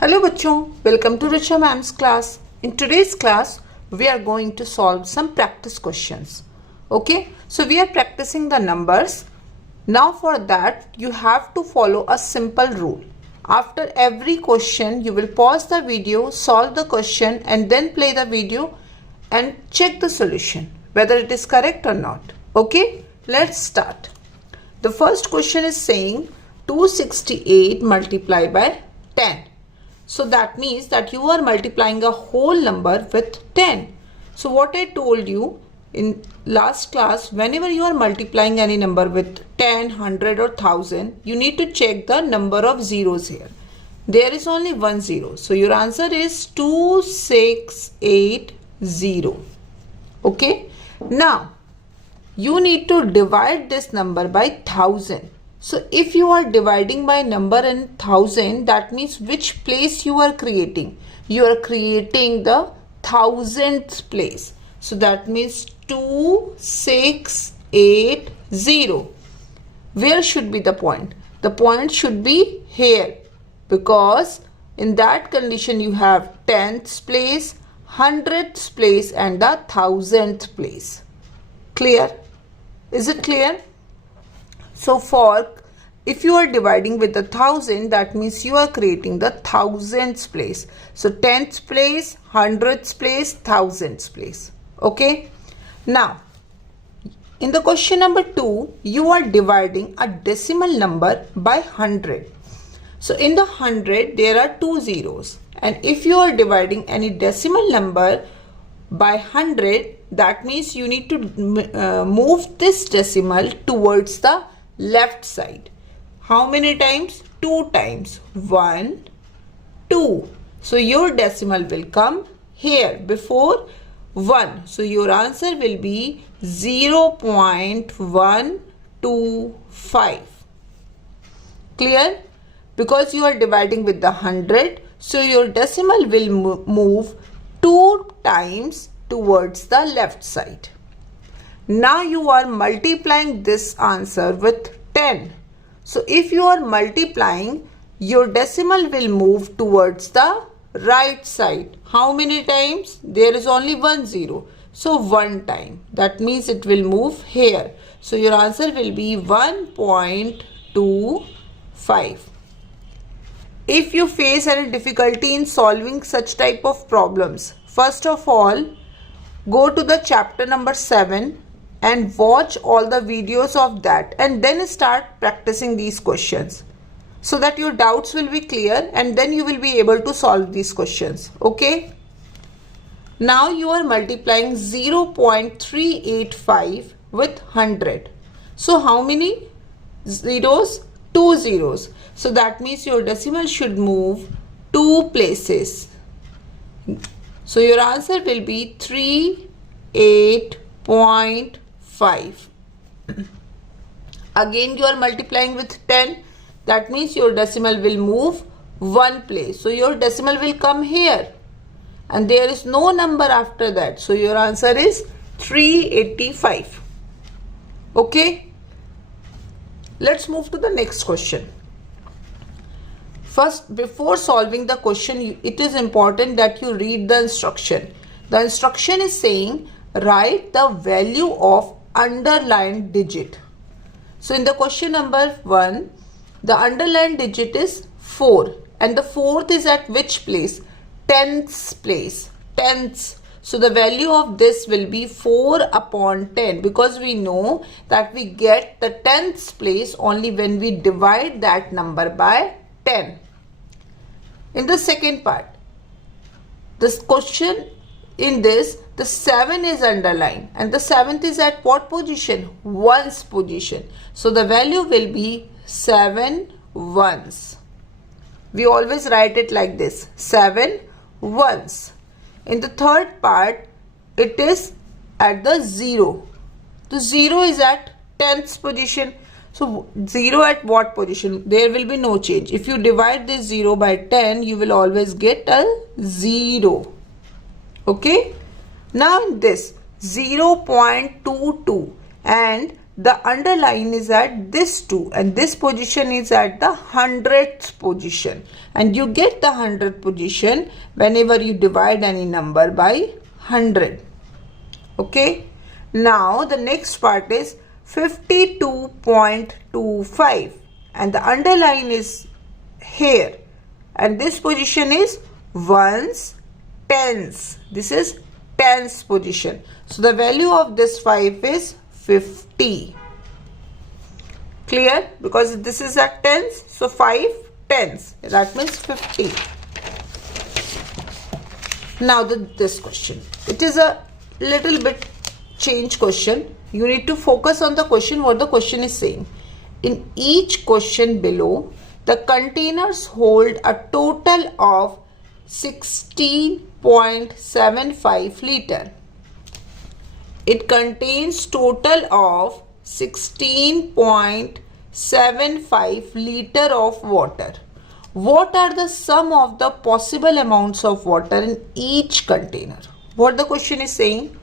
Hello बच्चों, welcome to Richa Ma'am's class. In today's class, we are going to solve some practice questions. Okay, so we are practicing the numbers. Now for that, you have to follow a simple rule. After every question, you will pause the video, solve the question and then play the video and check the solution, whether it is correct or not. Okay, let's start. The first question is saying 268 multiplied by 10. So that means that you are multiplying a whole number with 10. So what I told you in last class, whenever you are multiplying any number with 10, 100 or 1000, you need to check the number of zeros here. There is only one zero. So your answer is 2680. Okay. Now you need to divide this number by 1000. So if you are dividing by number in 1000, that means which place you are creating? You are creating the thousandth place. So that means 2680. Where should be the point? The point should be here, because in that condition you have 10th place, 100th place and the 1000th place. Clear? Is it clear? So if you are dividing with 1000, that means you are creating the thousandth place. So 10th place, 100th place, 1000th place. Okay. Now in the question number 2, you are dividing a decimal number by 100. So in the 100 there are two zeros, and if you are dividing any decimal number by 100, that means you need to move this decimal towards the left side. How many times? 2 times. 1, 2. So your decimal will come here before 1. So your answer will be 0.125. Clear? Because you are dividing with the 100, so your decimal will move 2 times towards the left side. Now you are multiplying this answer with 10. So if you are multiplying, your decimal will move towards the right side. How many times? There is only one zero. So 1 time. That means it will move here. So your answer will be 1.25. If you face any difficulty in solving such type of problems, first of all, go to the chapter number 7 and watch all the videos of that, and then start practicing these questions so that your doubts will be clear and then you will be able to solve these questions. Okay. Now you are multiplying 0.385 with 100. So how many zeros? 2 zeros. So that means your decimal should move 2 places. So your answer will be 38.5. Again you are multiplying with 10. That means your decimal will move 1 place. So your decimal will come here. And there is no number after that. So your answer is 385. Okay. Let's move to the next question. First, before solving the question, it is important that you read the instruction. The instruction is saying write the value of underlined digit. So in the question number 1, the underlined digit is 4, and the 4th is at which place? 10th place. 10th. So the value of this will be 4 upon 10, because we know that we get the 10th place only when we divide that number by 10. In the second part, this question in this, the 7 is underlined and the 7th is at what position? 1's position. So the value will be 7 ones. We always write it like this, 7 ones. In the third part, it is at the 0. The 0 is at 10th position. So 0 at what position? There will be no change. If you divide this 0 by 10, you will always get a 0. Okay. Now in this 0.22 and the underline is at this 2 and this position is at the 100th position, and you get the 100th position whenever you divide any number by 100. Okay, now the next part is 52.25 and the underline is here, and this position is ones, tens. This is tens position. So the value of this 5 is 50. Clear? Because this is at tens, so 5 tens, that means 50. Now this question, it is a little bit change question. You need to focus on the question, what the question is saying. In each question below, the containers hold a total of 16.75 liter. It contains total of 16.75 liter of water. What are the sum of the possible amounts of water in each container? What the question is saying?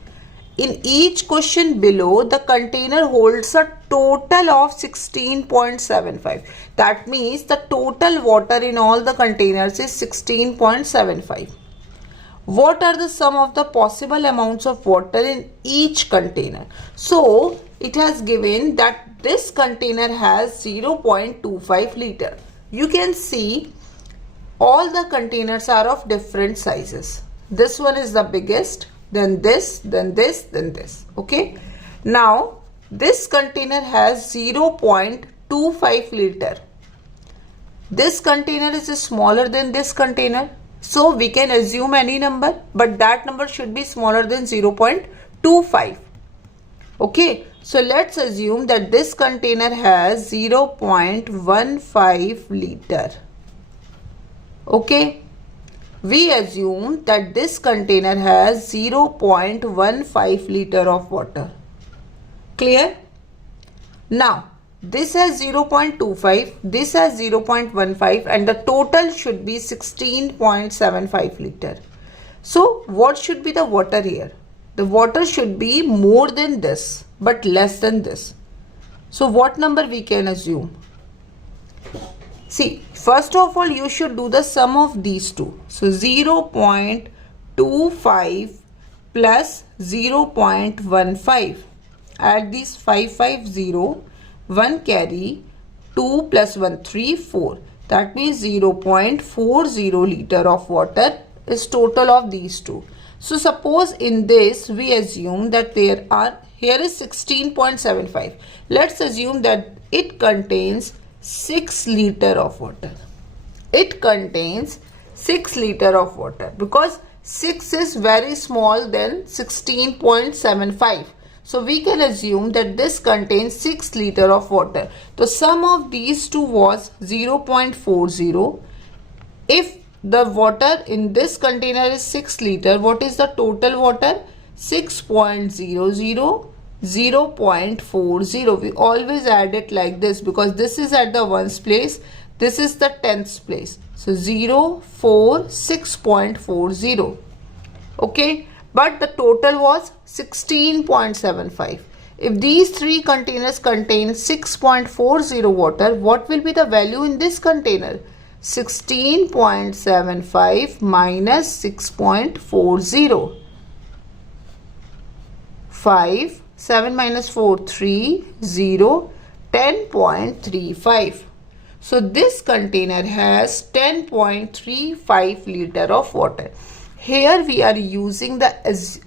In each question below, the container holds a total of 16.75. That means the total water in all the containers is 16.75. What are the sum of the possible amounts of water in each container? So, it has given that this container has 0.25 liter. You can see all the containers are of different sizes. This one is the biggest, then this, then this, then this. Okay. Now, this container has 0.25 liter. This container is smaller than this container. So, we can assume any number, but that number should be smaller than 0.25. Okay. So, let's assume that this container has 0.15 liter. Okay. We assume that this container has 0.15 liter of water. Clear? Now, this has 0.25, this has 0.15, and the total should be 16.75 liter. So, what should be the water here? The water should be more than this, but less than this. So, what number we can assume? See, first of all, you should do the sum of these two. So, 0.25 plus 0.15. Add these 550, 1 carry, 2 plus 1, 3, 4. That means 0.40 liter of water is total of these two. So, suppose in this we assume that here is 16.75. Let's assume that it contains 6 liter of water. It contains 6 liter of water because 6 is very small than 16.75. So we can assume that this contains 6 liter of water. The sum of these two was 0.40. If the water in this container is 6 liter, what is the total water? 6.00. 0.40. We always add it like this because this is at the ones place, this is the tenths place. So 6.40. Okay, but the total was 16.75. If these three containers contain 6.40 water, what will be the value in this container? 16.75 minus 6.40. 5, 7 minus 4, 3, 0, 10.35. So this container has 10.35 liter of water. Here we are using the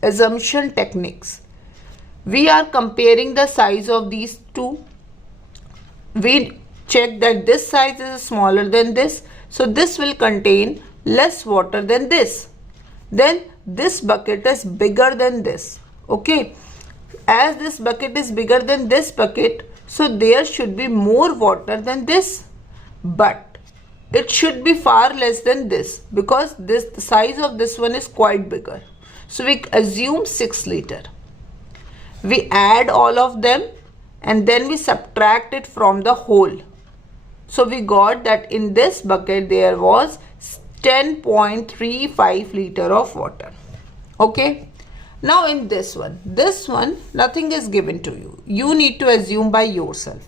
assumption techniques. We are comparing the size of these two. We check that this size is smaller than this. So this will contain less water than this. Then this bucket is bigger than this. Okay. As this bucket is bigger than this bucket, so there should be more water than this. But it should be far less than this because the size of this one is quite bigger. So we assume 6 liter. We add all of them and then we subtract it from the whole. So we got that in this bucket there was 10.35 liter of water. Okay. Now in this one nothing is given to you. You need to assume by yourself.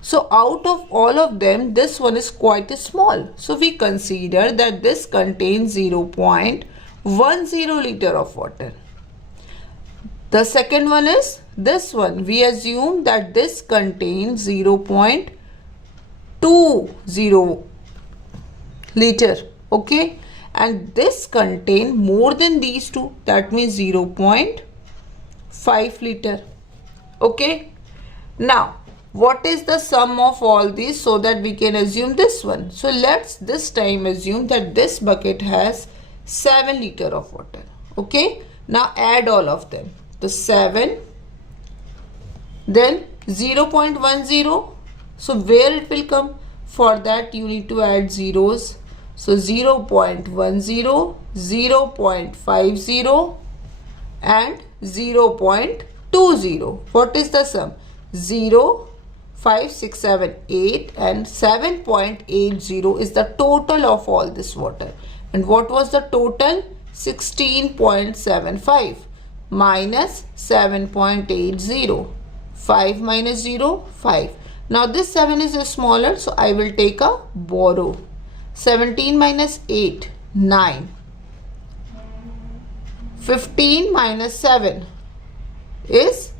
So out of all of them, this one is quite small. So we consider that this contains 0.10 liter of water. The second one is this one. We assume that this contains 0.20 liter. Okay. And this contain more than these two. That means 0.5 liter. Okay. Now, what is the sum of all these so that we can assume this one? So let's this time assume that this bucket has 7 liter of water. Okay. Now add all of them. The 7, then 0.10. So where it will come? For that you need to add zeros. So 0.10, 0.50 and 0.20. What is the sum? 0, 5, 6, 7, 8 and 7.80 is the total of all this water. And what was the total? 16.75 minus 7.80. 5 minus 0, 5. Now this 7 is smaller, so I will take a borrow. 17 minus 8, 9. 15 minus 7 is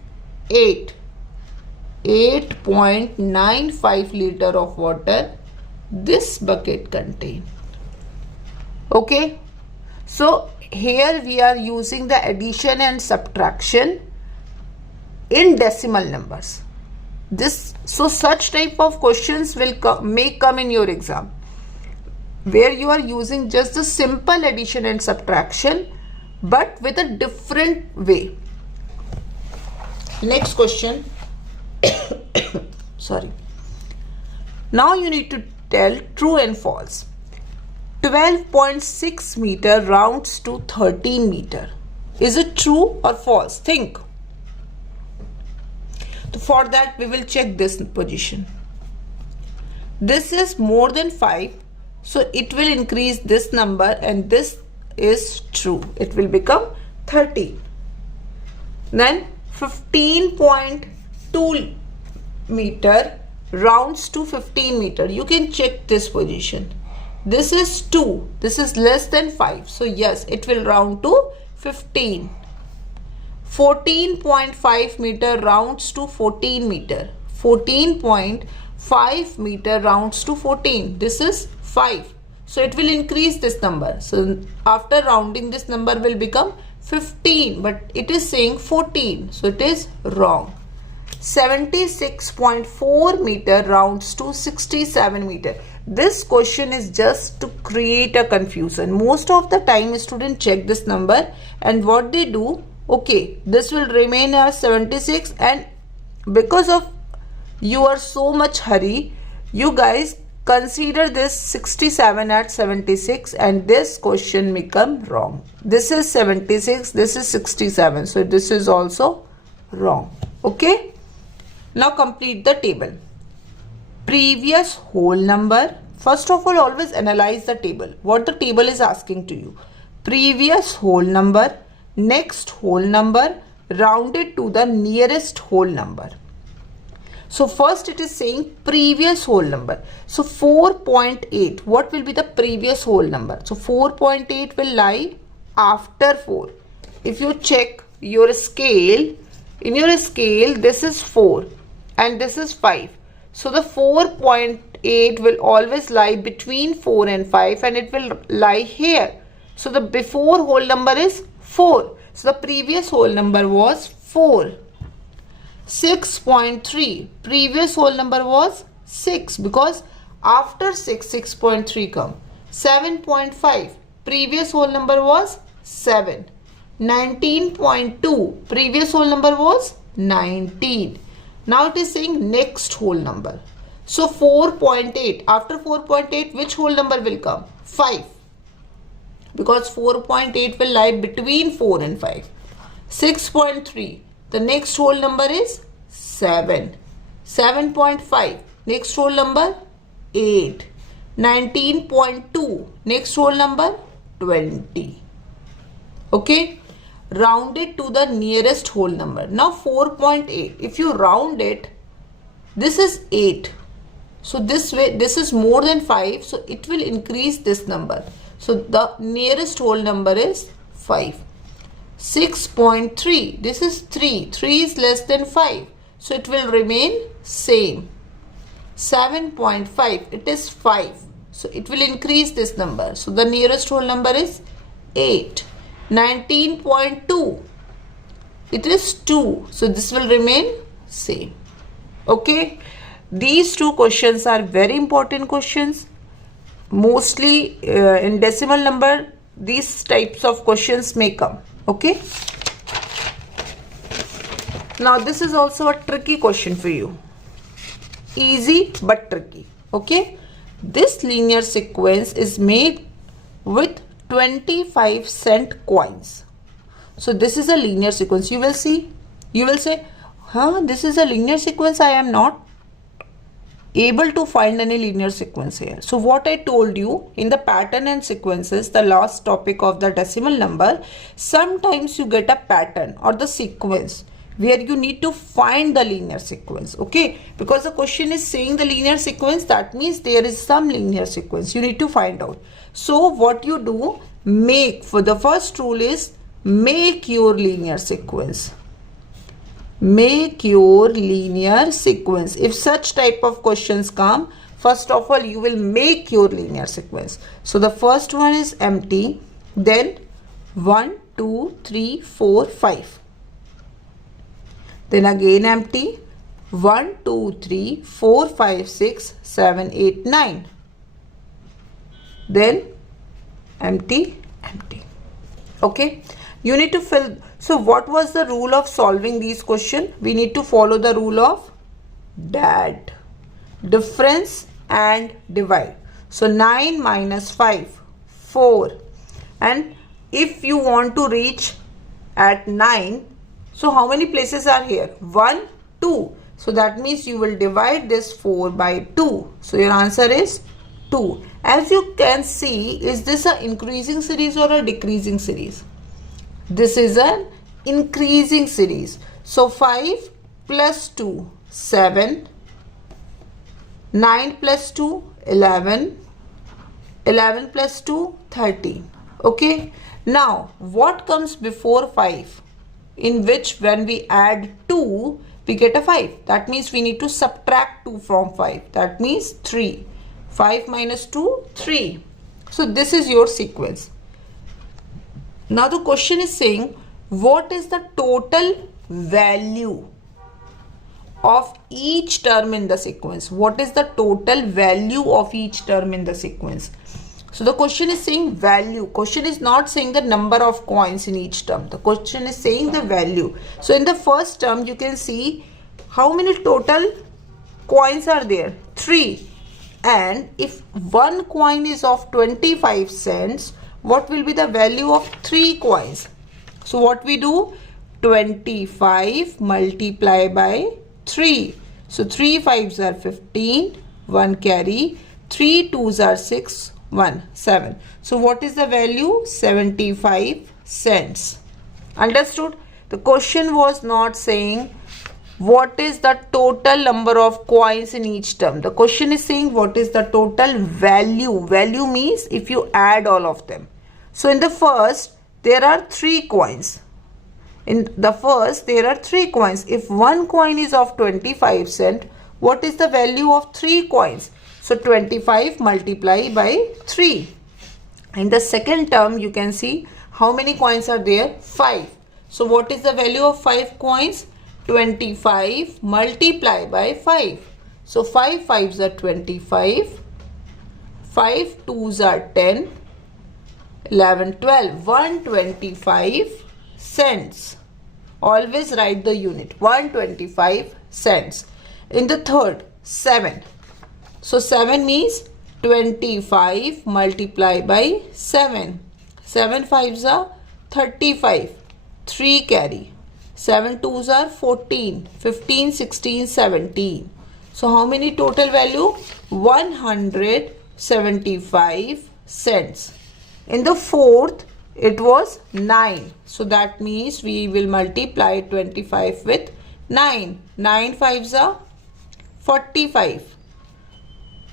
8. 8.95 liter of water this bucket contains. Okay. So here we are using the addition and subtraction in decimal numbers. So such type of questions may come in your exam, where you are using just the simple addition and subtraction but with a different way. Next question. Sorry. Now you need to tell true and false. 12.6 meter rounds to 13 meter. Is it true or false? Think. So for that we will check this position. This is more than 5. So it will increase this number and this is true. It will become 13. Then 15.2 meter rounds to 15 meter. You can check this position. This is 2. This is less than 5. So yes, it will round to 15. 14.5 meter rounds to 14 meter. 14.5 meter rounds to 14. This is 5. So it will increase this number. So after rounding, this number will become 15. But it is saying 14. So it is wrong. 76.4 meter rounds to 67 meter. This question is just to create a confusion. Most of the time students check this number and what they do, okay, this will remain as 76, and because of you are so much hurry, you guys consider this 67 at 76 and this question become wrong. This is 76, this is 67. So this is also wrong. Okay. Now complete the table. Previous whole number. First of all, always analyze the table. What the table is asking to you. Previous whole number, next whole number, rounded to the nearest whole number. So first it is saying previous whole number. So 4.8. What will be the previous whole number? So 4.8 will lie after 4. If you check your scale, in your scale this is 4 and this is 5. So the 4.8 will always lie between 4 and 5 and it will lie here. So the before whole number is 4. So the previous whole number was 4. 6.3. Previous whole number was 6 because after 6, 6.3 come. 7.5. Previous whole number was 7. 19.2. Previous whole number was 19. Now it is saying next whole number. So 4.8. After 4.8, which whole number will come? 5. Because 4.8 will lie between 4 and 5. 6.3. The next whole number is 7. 7.5. Next whole number 8. 19.2. Next whole number 20. Okay. round it to the nearest whole number. Now 4.8, if you round it, this is 8. So this way, this is more than 5, so it will increase this number. So the nearest whole number is 5. 6.3, this is 3. 3 is less than 5, so it will remain same. 7.5, it is 5, so it will increase this number. So the nearest whole number is 8. 19.2, it is 2, so this will remain same. Okay, these two questions are very important questions. Mostly in decimal number, these types of questions may come. Okay, now this is also a tricky question for you. Easy but tricky. Okay, this linear sequence is made with 25-cent coins. So this is a linear sequence. You will see, you will say, this is a linear sequence. I am not able to find any linear sequence here. So what I told you in the pattern and sequences, the last topic of the decimal number, sometimes you get a pattern or the sequence where you need to find the linear sequence. Okay, because the question is saying the linear sequence, that means there is some linear sequence you need to find out. So what you do, make, for the first rule is make your linear sequence. Make your linear sequence. If such type of questions come, first of all you will make your linear sequence. So the first one is empty, then 1 2 3 4 5, then again empty, 1 2 3 4 5 6 7 8 9, then empty, empty. Okay, you need to fill. So what was the rule of solving these questions? We need to follow the rule of DAD, difference and divide. So 9 minus 5, 4. And if you want to reach at 9, so how many places are here? 1, 2. So that means you will divide this 4 by 2. So your answer is 2. As you can see, is this an increasing series or a decreasing series? This is an increasing series. So 5 plus 2, 7, 9 plus 2, 11, 11 plus 2, 13. Okay, now what comes before 5, in which when we add 2 we get a 5? That means we need to subtract 2 from 5. That means 3. 5 minus 2, 3. So this is your sequence. Now the question is saying, what is the total value of each term in the sequence? What is the total value of each term in the sequence? So the question is saying value. Question is not saying the number of coins in each term. The question is saying the value. So in the first term you can see how many total coins are there? 3. And if one coin is of 25 cents, what will be the value of 3 coins? So what we do? 25 multiply by 3. So 3 5s are 15, 1 carry, 3 2s are 6, 1 7. So what is the value? 75 cents. Understood? The question was not saying what is the total number of coins in each term. The question is saying what is the total value. Value means if you add all of them. So in the first there are 3 coins. In the first there are 3 coins. If one coin is of 25 cent, what is the value of 3 coins? So 25 multiply by 3. In the second term you can see how many coins are there? 5. So what is the value of 5 coins? 25 multiply by 5. So 5 5s are 25, 5 2s are 10, 11 12, 125 cents. Always write the unit, 125 cents. In the third, 7. So 7 means 25 multiply by 7. 7 5s are 35, 3 carry. 7 2s are 14, 15, 16, 17. So how many total value? 175 cents. In the fourth, It was 9. So that means we will multiply 25 with 9. 9 5s are 45.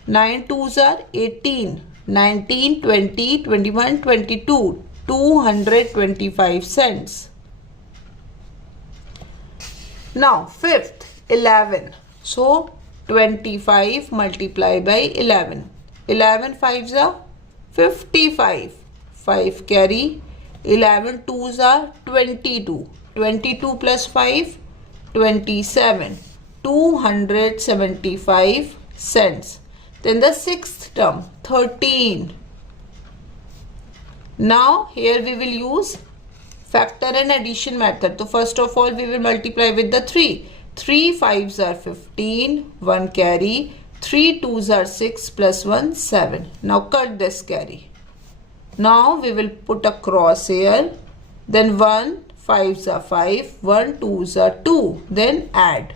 9 2s are 18. 19, 20, 21, 22. 225 cents. Now fifth, 11. So 25 multiplied by 11. 11 5s are 55. 5 carry. 11 2s are 22. 22 plus 5, 27. 275 cents. Then the sixth term, 13. Now here we will use factor and addition method. So first of all we will multiply with the 3. 3 5s are 15. 1 carry. 3 2s are 6 plus 1 7. Now cut this carry. Now we will put a cross here. Then 1 5s are 5. 1 2s are 2. Then add.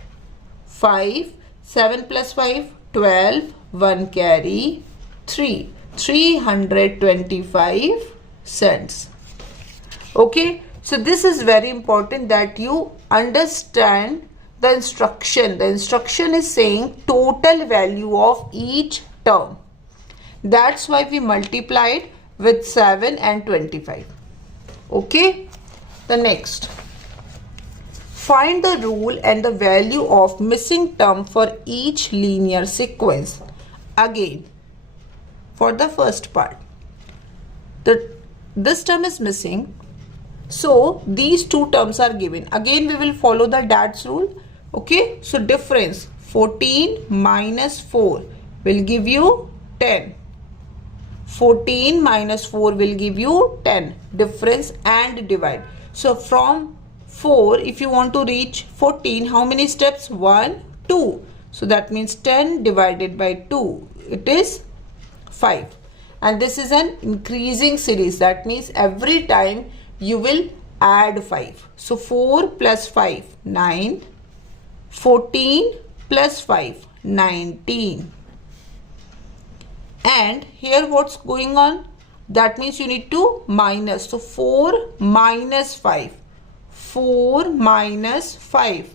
5 7 plus 5 12. 1 carry. 3 325 cents. Okay, so this is very important that you understand the instruction. The instruction is saying total value of each term. That's why we multiplied with 7 and 25. Okay, the next. Find the rule and the value of missing term for each linear sequence. Again, for the first part, this term is missing. So these two terms are given. Again we will follow the DATS rule. Okay, so difference 14 minus 4 will give you 10. 14 minus 4 will give you 10. Difference and divide. So from 4, if you want to reach 14, how many steps? 1, 2. So that means 10 divided by 2. It is 5. And this is an increasing series. That means every time you will add 5. So 4 plus 5, 9. 14 plus 5, 19. And here what's going on? That means you need to minus. So 4 minus 5. 4 minus 5.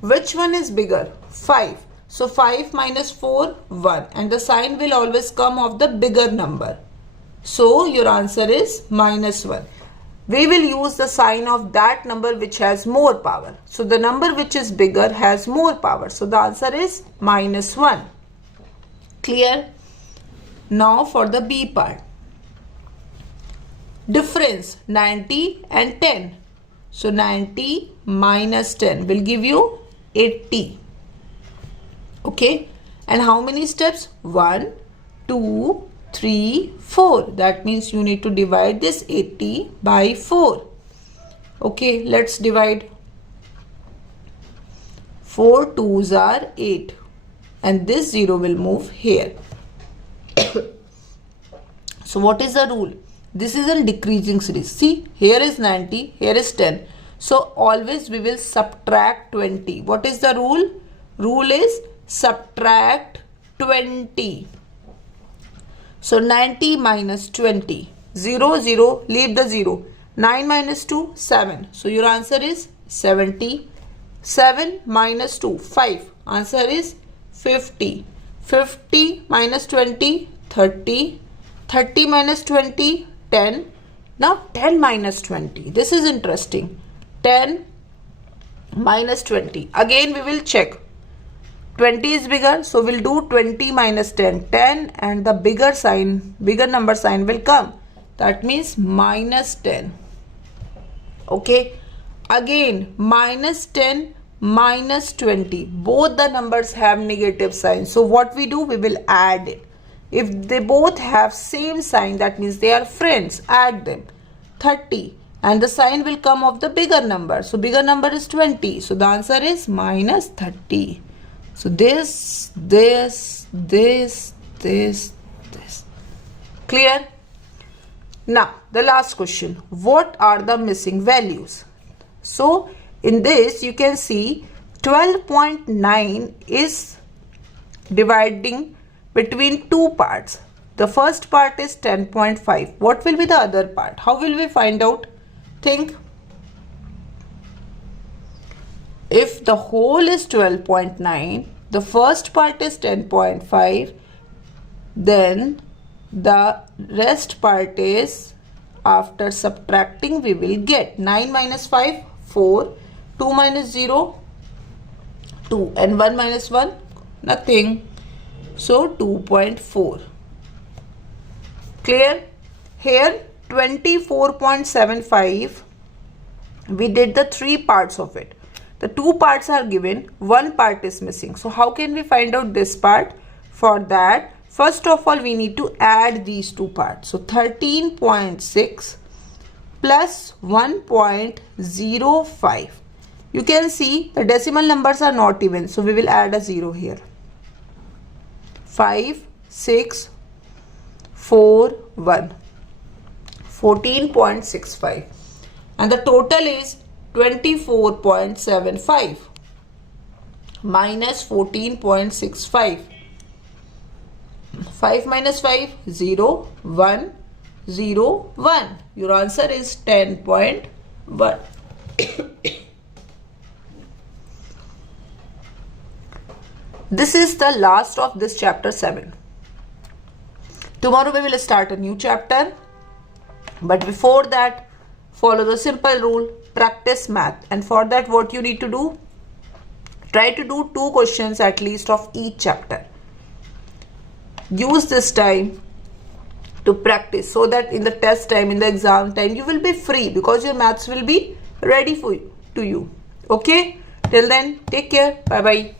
Which one is bigger? 5. So 5 minus 4, 1. And the sign will always come of the bigger number. So your answer is minus 1. We will use the sign of that number which has more power. So the number which is bigger has more power. So the answer is minus 1. Clear? Now for the B part. Difference 90 and 10. So 90 minus 10 will give you 80. Okay. And how many steps? 1, 2, 3, 4. That means you need to divide this 80 by 4. Okay, let's divide. 4 2s are 8. And this 0 will move here. So what is the rule? This is a decreasing series. See, here is 90, here is 10. So always we will subtract 20. What is the rule? Rule is subtract 20. So 90 minus 20. 0, 0, leave the 0. 9 minus 2, 7. So your answer is 70. 7 minus 2, 5. Answer is 50. 50 minus 20, 30. 30 minus 20, 10. Now 10 minus 20. This is interesting. 10 minus 20. Again we will check. 20 is bigger, so we'll do 20 minus 10. 10 and the bigger sign, bigger number sign will come. That means minus 10. Okay. Again, minus 10, minus 20. Both the numbers have negative sign. So what we do? We will add it. If they both have same sign, that means they are friends. Add them. 30. And the sign will come of the bigger number. So bigger number is 20. So the answer is minus 30. So this. Clear? Now the last question. What are the missing values? So in this you can see 12.9 is dividing between two parts. The first part is 10.5. What will be the other part? How will we find out? Think. If the whole is 12.9, the first part is 10.5, then the rest part is, after subtracting, we will get 9 minus 5, 4, 2 minus 0, 2, and 1 minus 1, nothing. So 2.4. Clear? Here 24.75, we did the 3 parts of it. The 2 parts are given, 1 part is missing. So how can we find out this part? For that, first of all, we need to add these 2 parts. So 13.6 plus 1.05. You can see the decimal numbers are not even. So we will add a 0 here. 5, 6, 4, 1. 14.65. And the total is 24.75 minus 14.65. 5 minus 5, 0, 1, 0, 1. Your answer is 10.1. This is the last of this chapter 7. Tomorrow we will start a new chapter. But before that, follow the simple rule, practice math. And for that, what you need to do? Try to do 2 questions at least of each chapter. Use this time to practice so that in the test time, in the exam time, you will be free because your maths will be ready for you, to you. Okay? Till then, take care. Bye-bye.